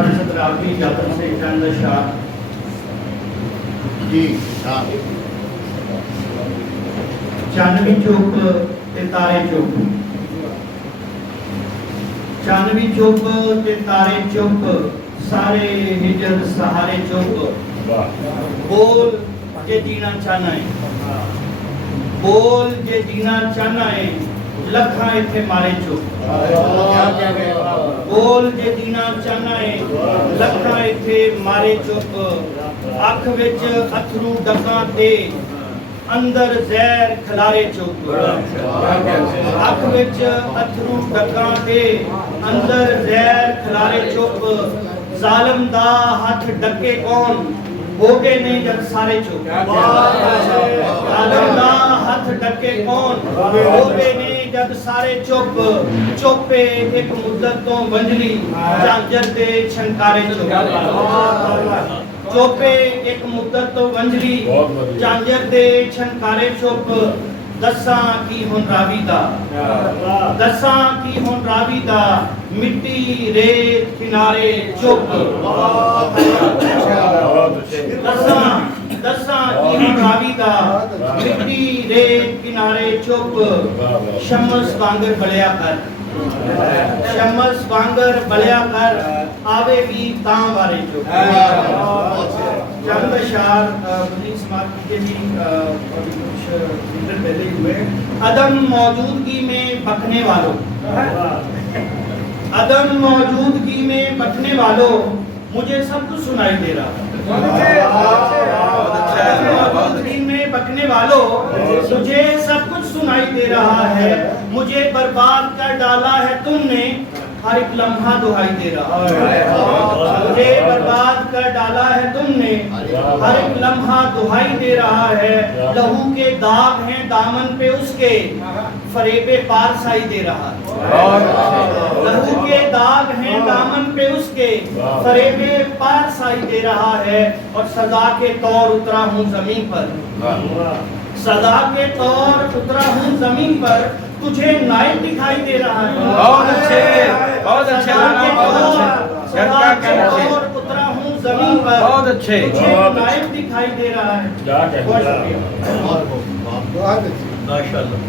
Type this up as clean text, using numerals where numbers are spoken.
हमारे सतरावती यात्रा से चंद शाह जी हाँ चांदनी चौक ते तारे चौक, चांदनी चौक ते तारे चौक, सारे हिजर सहारे चौक, बोल जे जीना चाहना है, बोल जे जीना चाहना है, लखा इथे मारे चौक, बोल जे जीना चाहना है, लखा इथे मारे चौक, अख विच अथरू डका ते अंदर जहर खलारे चौक, अख विच अथरू डका ते अंदर जहर खलारे चौक, जालिम दा हथ डके कौन होगे ने जब सारे चौक, जालिम दा हथ डके कौन होगे ने जब सारे चुप, चुपे एक मुद्दत तो वंजली झांझर दे छनकारे चौक, चोपे एक मुद्दत तो वंजली झांझर दे छनकारे चुप, दसा की हुन रावीदा, दसा की हुन रावीदा, मिट्टी रेत किनारे चुप, दसा दसा की हुन रावीदा, मिट्टी रेत किनारे चुप, शमस वांगर बलिया कर, शमस वांगर बलिया कर, आवे भी तां वारे चुप। चंद अशार मुस्लिम समाज के भी कुछ दिन पहले हुए। अदम मौजूदगी में बकने वालों, अदम मौजूदगी में बकने वालों, मुझे सब कुछ सुनाई दे रहा है, मौजूदगी में बकने वालों, मुझे सब कुछ सुनाई दे रहा है, मुझे बर्बाद कर डाला है तुमने, हर एक लम्हा दुहाई दे रहा है, मुझे बर्बाद कर डाला है तुमने, हर एक लम्हा दुहाई दे रहा है, लहू के दाग हैं दामन पे उसके, फरेबे पारसाई दे रहा है, लहू के दाग हैं दामन पे उसके, फरेबे पारसाई दे रहा है, और सजा के तौर उतरा हूँ जमीन पर, सजा के तौर उतरा हूँ जमीन पर, तुझे नाइब दिखाई दे रहा है। बहुत अच्छे, बहुत अच्छे, सजा के तौर उतरा हूँ जमीन पर, बहुत अच्छे, तुझे नाइब दिखाई दे रहा है। बहुत शुक्रिया। बहुत माशाअल्लाह।